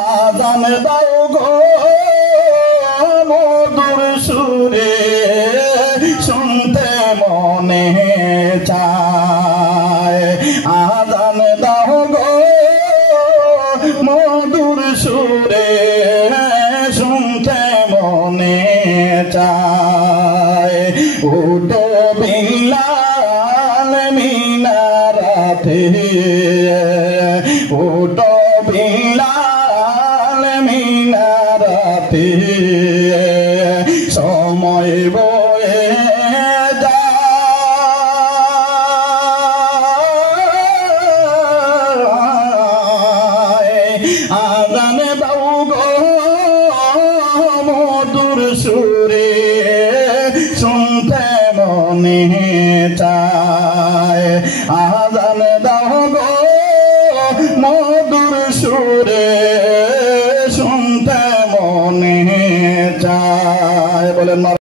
আজান দাও গো মধুর সুরে শুনতে মনে চায় আজান দাও গো মধুর সুরে শুনতে মনে চায় উঠো বিলাল মিনারাতে উঠো বিলাল মিনারাতে সময় বয়ে আজান দাও গো মধুর সুরে শুনতে মনে চায় আজান দাও গো মধুর সুরে শুনতে মনে চায় বলেন।